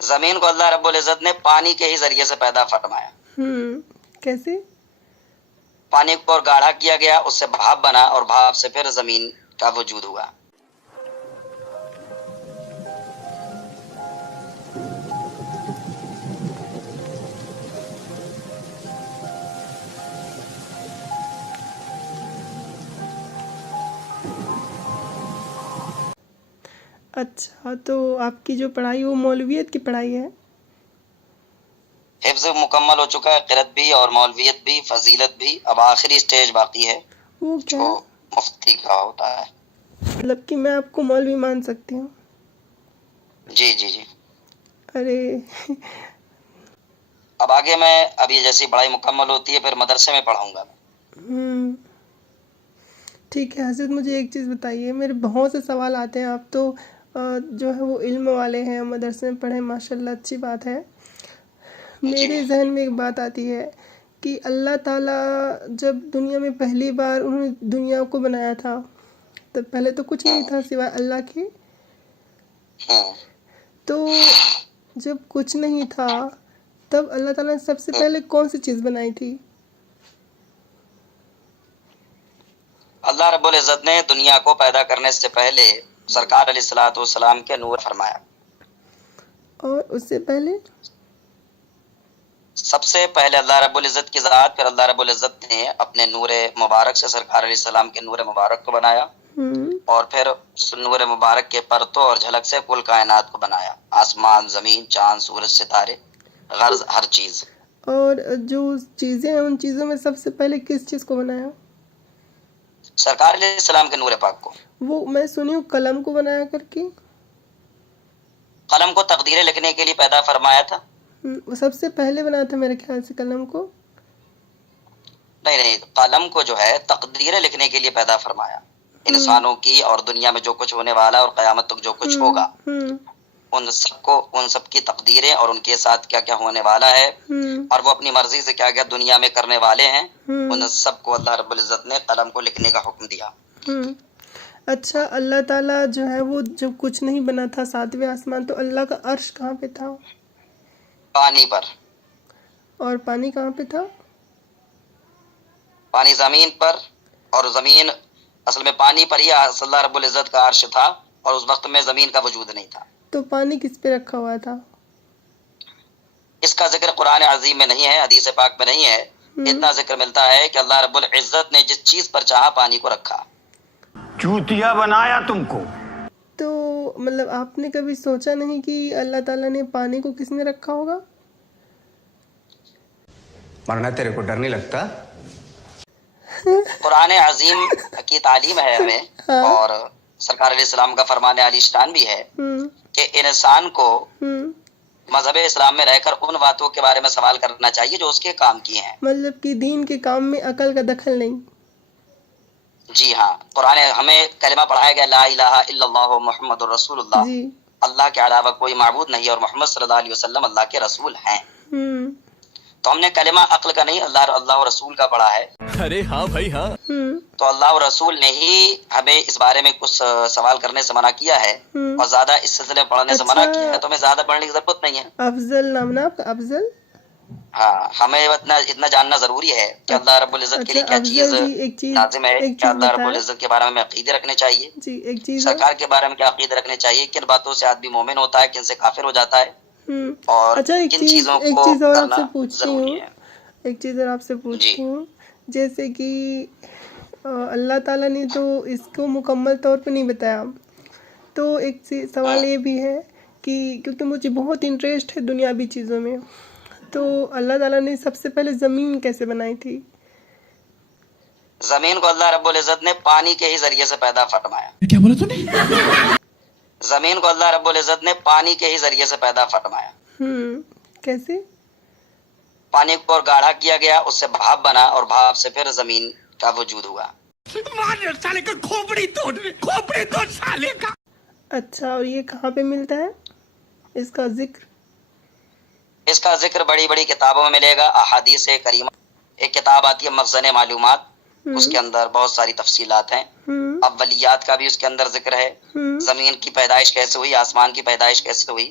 زمین کو اللہ رب العزت نے پانی کے ہی ذریعے سے پیدا فرمایا. کیسے؟ پانی کو اور گاڑھا کیا گیا، اس سے بھاپ بنا اور بھاپ سے پھر زمین کا وجود ہوا. اچھا، تو آپ کی جو پڑھائی وہ مولویت کی پڑھائی ہے؟ حفظ مکمل ہو چکا ہے، قرأت بھی اور مولویت بھی، فضیلت بھی. اب آخری سٹیج باقی ہے وہ کیا جو ہے؟ مفتی کا ہوتا ہے. مطلب کہ میں آپ کو مولوی مان سکتی ہوں؟ جی جی جی. ارے اب آگے میں ابھی جیسی پڑھائی مکمل ہوتی ہے پھر مدرسے میں پڑھاؤں گا. ٹھیک ہے حضرت، مجھے ایک چیز بتائیے. میرے بہت سے سوال آتے ہیں، آپ تو جو ہے وہ علم والے ہیں، مدرسے میں پڑھیں، ماشاءاللہ اچھی بات ہے. جی میرے ذہن میں ایک بات آتی ہے کہ اللہ تعالیٰ جب دنیا میں پہلی بار انہوں نے دنیا کو بنایا تھا، تو پہلے تو کچھ نہیں تھا سوائے اللہ کے. تو جب کچھ نہیں تھا تب اللہ تعالیٰ نے سب سے پہلے کون سی چیز بنائی تھی؟ اللہ رب العزت نے دنیا کو پیدا کرنے سے پہلے سرکار علیہ الصلوۃ والسلام کے نور فرمایا. اور اس سے پہلے؟ سب سے پہلے اللہ رب العزت کی ذات، پھر اللہ رب العزت نے اپنے نور مبارک سے سرکار علیہ السلام کے نور مبارک کو بنایا، اور پھر اس نور مبارک کے پرتوں اور جھلک سے کل کائنات کو بنایا. آسمان، زمین، چاند، سورج، ستارے، غرض ہر چیز. اور جو چیزیں ہیں ان چیزوں میں سب سے پہلے کس چیز کو بنایا؟ سرکار علیہ السلام کے نور پاک کو. وہ میں سنی ہوں قلم کو بنایا کر کے. قلم کو تقدیریں لکھنے کے لیے پیدا فرمایا تھا. وہ سب سے پہلے بنایا تھا میرے خیال سے قلم کو. نہیں، قلم کو جو ہے تقدیریں لکھنے کے لیے پیدا فرمایا. انسانوں کی اور دنیا میں جو کچھ ہونے والا اور قیامت تک جو کچھ ہوگا، ان سب کی تقدیریں اور ان کے ساتھ کیا کیا ہونے والا ہے اور وہ اپنی مرضی سے کیا کیا دنیا میں کرنے والے ہیں، ان سب کو اللہ رب العزت نے قلم کو لکھنے کا حکم دیا. اچھا، اللہ تعالیٰ جو ہے وہ جب کچھ نہیں بنا تھا ساتویں آسمان، تو اللہ کا عرش کہاں پہ تھا؟ پانی پر. اور پانی کہاں پہ تھا؟ پانی زمین پر، اور زمین اصل میں پانی پر ہی اللہ رب العزت کا عرش تھا، اور اس وقت میں زمین کا وجود نہیں تھا. تو پانی کس پہ رکھا ہوا تھا؟ اس کا ذکر قرآن عظیم میں نہیں ہے، حدیث پاک میں نہیں ہے. اتنا ذکر ملتا ہے کہ اللہ رب العزت نے جس چیز پر چاہا پانی کو رکھا. چوتیا بنایا تم کو. تو مطلب آپ نے کبھی سوچا نہیں کہ اللہ تعالیٰ نے پانی کو کس نے رکھا ہوگا؟ مرنا تیرے کو ڈر نہیں لگتا؟ قرآن عظیم کی تعلیم ہے ہمیں، اور سرکار علیہ السلام کا فرمان علی شان بھی ہے کہ انسان کو مذہب اسلام میں رہ کر ان باتوں کے بارے میں سوال کرنا چاہیے جو اس کے کام کی ہیں. مطلب کہ دین کے کام میں عقل کا دخل نہیں. جی ہاں، قرآن ہمیں کلمہ پڑھایا گیا لا الہ الا اللہ محمد الرسول اللہ. جی. اللہ کے علاوہ کوئی معبود نہیں اور محمد صلی اللہ علیہ وسلم اللہ کے رسول ہیں. تو ہم نے کلمہ عقل کا نہیں اللہ اور رسول کا پڑھا ہے. ارے ہاں بھائی ہاں. تو اللہ اور رسول نے ہی ہمیں اس بارے میں کچھ سوال کرنے سے منع کیا ہے، اور زیادہ اس سلسلے میں پڑھنے سے منع کیا ہے. تو ہمیں زیادہ پڑھنے کی ضرورت نہیں ہے. افضل نام نا آپ کا، افضل. ہاں، ہمیں اتنا جاننا ضروری ہے کہ اللہ رب العزت کے لیے کیا چیز لازم ہے، کہ اللہ رب العزت کے بارے میں عقیدے رکھنے چاہیے، جی ایک چیز سرکار کے بارے میں کیا عقیدے رکھنے چاہیے، کن باتوں سے آدمی مومن ہوتا ہے، کن سے کافر ہو جاتا ہے، اور کن چیزوں کو کرنا ضروری ہے. ایک چیز اور آپ سے پوچھتی ہوں، جیسے کہ اللہ تعالیٰ نے تو اس کو مکمل طور پہ نہیں بتایا، تو ایک سوال یہ بھی ہے کہ کیونکہ مجھے بہت انٹرسٹ ہے دنیاوی چیزوں میں، تو اللہ تعالیٰ نے سب سے پہلے زمین کیسے بنائی تھی؟ زمین کو اللہ رب العزت نے پانی کے ہی ذریعے سے پیدا فرمایا. کیا بولا تو نے؟ زمین کو اللہ رب العزت نے پانی کے ہی ذریعے سے پیدا فرمایا. کیسے؟ پانی کو اور گاڑھا کیا گیا، اس سے بھاپ بنا اور بھاپ سے پھر زمین کا وجود ہوا. سالے کا کھوپڑی توڑ سالے کا. اچھا، اور یہ کہاں پہ ملتا ہے اس کا ذکر؟ اس کا ذکر بڑی بڑی کتابوں میں ملے گا. احادیث کریمہ، ایک کتاب آتی ہے مخزن معلومات، اس کے اندر بہت ساری تفصیلات ہیں. اولیات کا بھی اس کے اندر ذکر ہے. زمین کی پیدائش کیسے ہوئی، آسمان کی پیدائش کیسے ہوئی،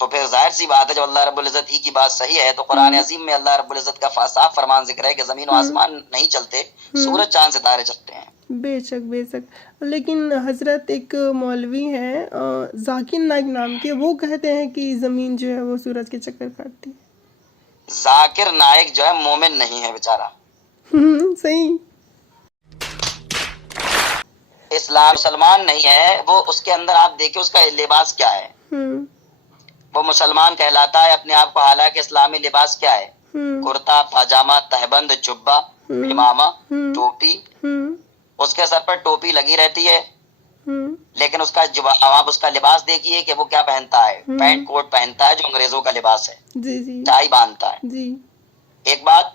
تو پھر ظاہر سی بات ہے جب اللہ رب العزت ہی کی بات صحیح ہے تو قرآن عظیم میں اللہ رب العزت کا صاف فرمان ذکر ہے کہ زمین و آسمان نہیں چلتے، سورج چاند ستارے چلتے ہیں۔ بے شک بے شک، لیکن حضرت ایک مولوی ہیں ذاکر نائک نام کے، وہ کہتے ہیں کہ زمین جو ہے وہ سورج کے چکر کاٹتی ہے۔ ذاکر نائک جو ہے مومن نہیں ہے بیچارہ۔ صحیح۔ اسلام مسلمان نہیں ہے وہ، اس کے اندر آپ دیکھیں اس کا لباس کیا ہے، وہ مسلمان کہلاتا ہے اپنے آپ کو، حالانکہ اسلامی لباس کیا ہے؟ کرتا پاجامہ، تہبند، جبہ، امامہ، ٹوپی، اس کے سر پر ٹوپی لگی رہتی ہے، لیکن اس کا آپ اس کا لباس دیکھیے کہ وہ کیا پہنتا ہے، پینٹ کوٹ پہنتا ہے جو انگریزوں کا لباس ہے، جی جی ٹائی باندھتا ہے۔ جی۔ ایک بات،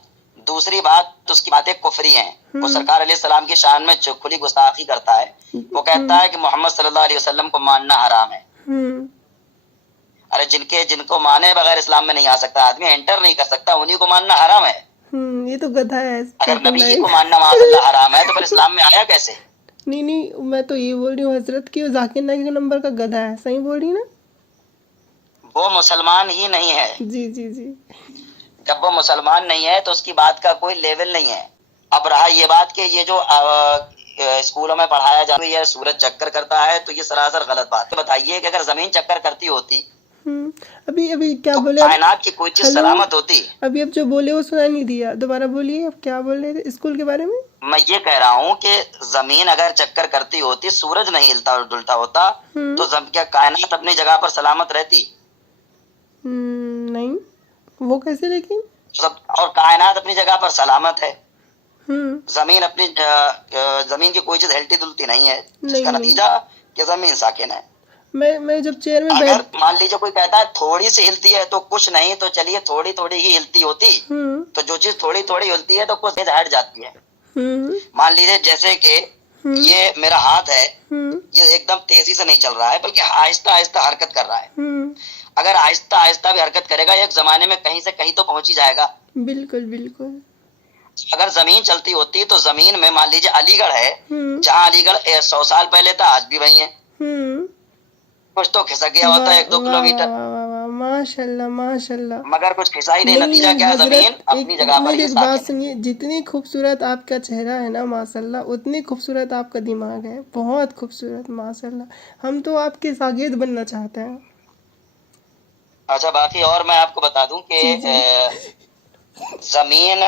دوسری بات اس کی باتیں کفری ہیں، وہ سرکار علیہ السلام کی شان میں کھلی گستاخی کرتا ہے، وہ کہتا ہے کہ محمد صلی اللہ علیہ وسلم کو ماننا حرام ہے۔ ارے جن کو مانے بغیر اسلام میں نہیں آ سکتا، آدمی انٹر نہیں کر سکتا، انہی کو ماننا حرام ہے۔ یہ تو گدھا ہے۔ اگر نبی کو ماننا معاذ اللہ حرام ہے تو پھر اسلام میں آیا کیسے؟ نہیں میں تو یہ بول رہی ہوں حضرت کہ وہ ذاکر نائک کے نمبر کا گدھا ہے، صحیح بول رہی نا؟ وہ مسلمان ہی نہیں ہے۔ جی جی جی۔ جب وہ مسلمان نہیں ہے تو اس کی بات کا کوئی لیول نہیں ہے۔ اب رہا یہ بات کہ یہ جو اسکولوں میں پڑھایا جاتا ہے یہ سورج چکر کرتا ہے، تو یہ سراسر غلط بات ہے۔ بتائیے کہ اگر زمین چکر کرتی ہوتی ابھی کیا تو بولے؟ کائنات کی کوئی چیز سلامت ہوتی؟ ابھی اب جو بولے وہ سنا نہیں دیا، دوبارہ بولیے، اب کیا بول رہے تھے اسکول کے بارے میں؟ میں یہ کہہ رہا ہوں کہ زمین اگر چکر کرتی ہوتی، سورج نہیں ہلتا اور ڈلتا ہوتا، تو کیا کائنات اپنی جگہ پر سلامت رہتی؟ نہیں، وہ کیسے؟ لیکن اور کائنات اپنی جگہ پر سلامت ہے، زمین کی کوئی چیز ہلتی دلتی نہیں ہے، جس کا نتیجہ کہ زمین ساکن ہے۔ میں جب چیئر میں اگر مان لیجیے کوئی کہتا ہے تھوڑی سی ہلتی ہے تو کچھ نہیں، تو چلیے تھوڑی تھوڑی ہی ہلتی ہوتی، تو جو چیز تھوڑی تھوڑی ہلتی ہے تو کچھ ہٹ جاتی ہے۔ مان لیجیے جیسے کہ یہ میرا ہاتھ ہے، یہ ایک دم تیزی سے نہیں چل رہا ہے بلکہ آہستہ آہستہ حرکت کر رہا ہے۔ اگر آہستہ آہستہ بھی حرکت کرے گا ایک زمانے میں کہیں سے کہیں تو پہنچ ہی جائے گا۔ بالکل بالکل۔ اگر زمین چلتی ہوتی تو زمین میں مان لیجیے علی گڑھ ہے، جہاں علی گڑھ 100 سال پہلے تھا آج بھی وہی ہے، کچھ تو کھسک گیا ہوتا ہے 1-2 کلومیٹر، ماشاء اللہ ماشاء اللہ، مگر کچھ کھسا ہی نہیں۔ نتیجہ کیا ہے؟ زمین اپنی جگہ پر ہی ایک ساکن بات سنیے، جتنی خوبصورت آپ کا چہرہ ہے نا ماشاء اللہ، اتنی خوبصورت آپ کا دماغ ہے، بہت خوبصورت ماشاء اللہ، ہم تو آپ کے شاگرد بننا چاہتے ہیں۔ اچھا باقی اور میں آپ کو بتا دوں کہ زمین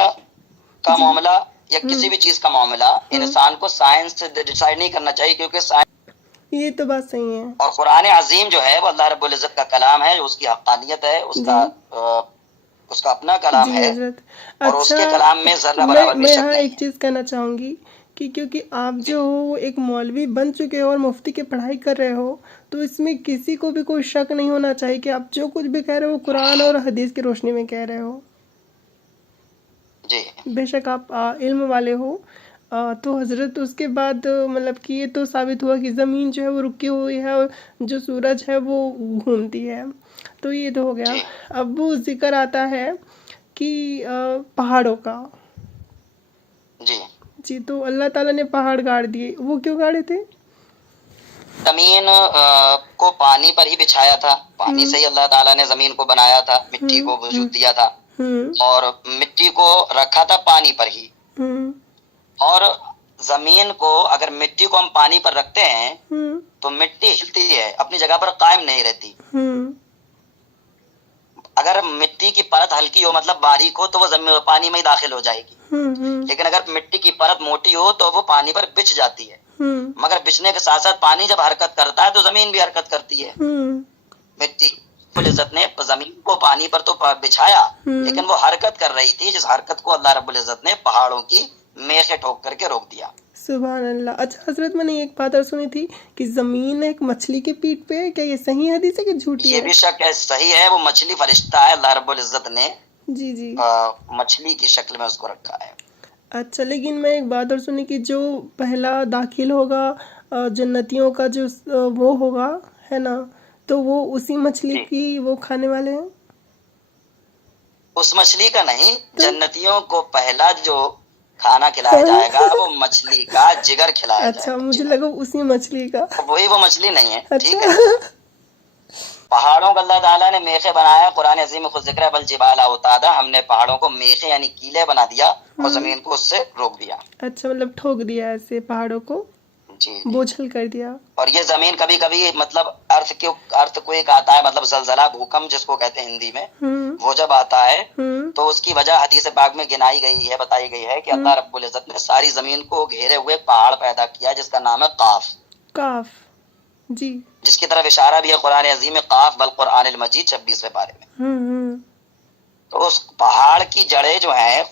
کا معاملہ یا کسی بھی چیز کا معاملہ انسان کو سائنس سے ڈیسائیڈ نہیں کرنا چاہیے، کیونکہ سائنس، یہ تو بات صحیح ہے، اور قرآن عظیم جو ہے وہ اللہ رب العزت کا کلام ہے، جو اس کی حقانیت ہے، اس کا اپنا کلام ہے، اور اس کے کلام میں ذرہ برابر بھی میں شک یہاں نہیں ایک چیز کہنا چاہوں گی کہ کیونکہ آپ جو ہو ایک مولوی بن چکے ہو اور مفتی کی پڑھائی کر رہے ہو، تو اس میں کسی کو بھی کوئی شک نہیں ہونا چاہیے کہ آپ جو کچھ بھی کہہ رہے ہو قرآن اور حدیث کی روشنی میں کہہ رہے ہو۔ جی بے شک آپ علم والے ہو، تو حضرت اس کے بعد مطلب کہ یہ تو ثابت ہوا کہ زمین جو ہے وہ رکی ہوئی ہے اور جو سورج ہے وہ گھومتی ہے، تو یہ تو ہو گیا۔ اب وہ ذکر آتا ہے کہ پہاڑوں کا، جی تو اللہ تعالیٰ نے پہاڑ گاڑ دیے، وہ کیوں گاڑے تھے؟ زمین کو پانی پر ہی بچھایا تھا، پانی سے ہی اللہ تعالیٰ نے زمین کو بنایا تھا، مٹی کو وجود دیا تھا، اور مٹی کو رکھا تھا پانی پر ہی، اور زمین کو اگر مٹی کو ہم پانی پر رکھتے ہیں تو مٹی ہلتی ہے، اپنی جگہ پر قائم نہیں رہتی۔ اگر مٹی کی پرت ہلکی ہو مطلب باریک ہو تو وہ زمین پانی میں ہی داخل ہو جائے گی، لیکن اگر مٹی کی پرت موٹی ہو تو وہ پانی پر بچھ جاتی ہے، مگر بچنے کے ساتھ ساتھ پانی جب حرکت کرتا ہے تو زمین بھی حرکت کرتی ہے۔ مٹی العزت نے زمین کو پانی پر تو بچھایا، لیکن وہ حرکت کر رہی تھی، جس حرکت کو اللہ رب العزت نے پہاڑوں کی میخیں ٹھوک کر کے روک دیا۔ سبحان اللہ۔ اچھا حضرت میں نے ایک بات اور سنی تھی کہ زمین ایک مچھلی کی پیٹھ پہ ہے، کیا یہ صحیح حدیث ہے کہ جھوٹی ہے؟ یہ بھی شک ہے، صحیح ہے، وہ مچھلی فرشتہ ہے، اللہ رب العزت نے جی جی مچھلی کی شکل میں اس کو رکھا ہے۔ اچھا لیکن میں ایک بات اور سنی کہ جو پہلا داخل ہوگا جنتیوں کا جو وہ ہوگا ہے نا، تو وہ اسی مچھلی کی وہ کھانے والے ہیں؟ اس مچھلی کا نہیں، جنتیوں کو پہلا جو کھانا کھلایا جائے گا وہ مچھلی کا جگر کھلایا جائے گا۔ اچھا مجھے لگا اسی مچھلی کا، وہی وہ مچھلی نہیں ہے، ٹھیک ہے۔ پہاڑوں کو اللہ تعالیٰ نے میخے بنایا. قرآن عظیم میں خود ذکر ہے بلجبال اوتادا, ہم نے پہاڑوں کو میخے یعنی کیلے بنا دیا اور زمین کو اس سے روک دیا. اچھا مطلب ٹھوک دیا ایسے پہاڑوں کو, جی بوجھل کر دیا. اور یہ زمین کبھی کبھی مطلب ارتھ کو ایک آتا ہے, مطلب زلزلہ بھوکم جس کو کہتے ہیں ہندی میں, وہ جب آتا ہے تو اس کی وجہ حدیث پاک میں گنائی گئی ہے, بتائی گئی ہے کہ اللہ رب العزت نے ساری زمین کو گھیرے ہوئے پہاڑ پیدا کیا جس کا نام ہے قاف. کاف, جی, جس کی طرف اشارہ بھی ہے قرآن عظیم میں, قاف بل قرآن المجید 26ویں پارے میں. تو اس پہاڑ کی جڑیں جو ہیں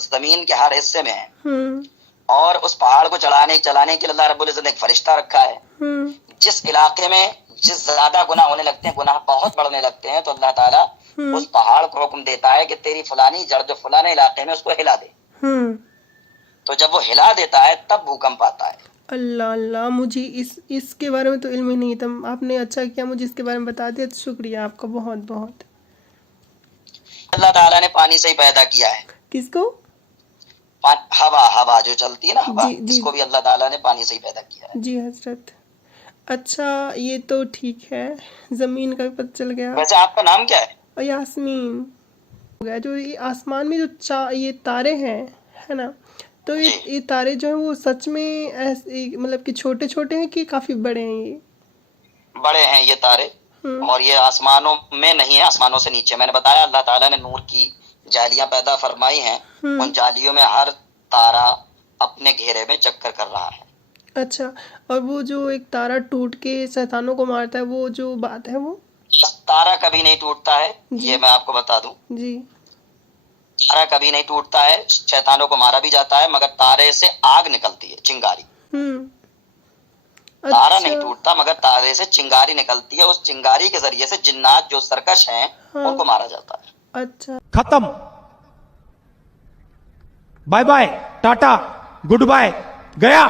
زمین کے ہر حصے میں ہیں, اور اس پہاڑ کو چلانے کے لیے اللہ رب العزت نے ایک فرشتہ رکھا ہے. جس علاقے میں جس زیادہ گناہ ہونے لگتے ہیں, گناہ بہت بڑھنے لگتے ہیں, تو اللہ تعالیٰ اس پہاڑ کو حکم دیتا ہے کہ تیری فلانی جڑ جو فلانے علاقے میں اس کو ہلا دے. تو جب وہ ہلا دیتا ہے تب بھوکمپ آتا ہے. اللہ اللہ, مجھے اس کے بارے میں تو علم ہی نہیں تھا. آپ نے اچھا کیا مجھے اس کے بارے میں بتا دیا, شکریہ آپ کا بہت بہت. اللہ تعالیٰ نے پانی سے ہی پیدا کیا ہے. کس کو؟ ہوا جو چلتی ہے نا, ہوا, جی, جی. اس کو بھی اللہ تعالیٰ نے پانی سے ہی پیدا کیا ہے. جی حضرت. اچھا یہ تو ٹھیک ہے, زمین کا بھی پتہ چل گیا. ویسے آپ کا نام کیا ہے؟ یاسمین. ہو گیا جو یہ آسمان میں جو یہ تارے ہیں ہے نا, تو یہ تارے جو ہیں وہ سچ میں ایسے مطلب کہ چھوٹے چھوٹے ہیں کہ کافی بڑے ہیں؟ یہ بڑے ہیں یہ تارے, اور یہ آسمانوں میں نہیں ہے, آسمانوں سے نیچے. میں نے بتایا اللہ تعالیٰ نے نور کی جالیاں پیدا فرمائی ہیں, ان جالیوں میں ہر تارا اپنے گھیرے میں چکر کر رہا ہے. اچھا, اور وہ جو ایک تارا ٹوٹ کے شیطانوں کو مارتا ہے, وہ جو بات ہے وہ تارا کبھی نہیں ٹوٹتا ہے, یہ میں آپ کو بتا دوں. جی, تارا کبھی نہیں ٹوٹتا ہے, شیطانوں کو مارا بھی جاتا ہے, مگر تارے سے آگ نکلتی ہے, چنگاری. تارا نہیں ٹوٹتا مگر تارے سے چنگاری نکلتی ہے, اس چنگاری کے ذریعے سے جنات جو سرکش ہیں ان کو مارا جاتا ہے. اچھا, ختم. Bye bye, tata, goodbye, گیا.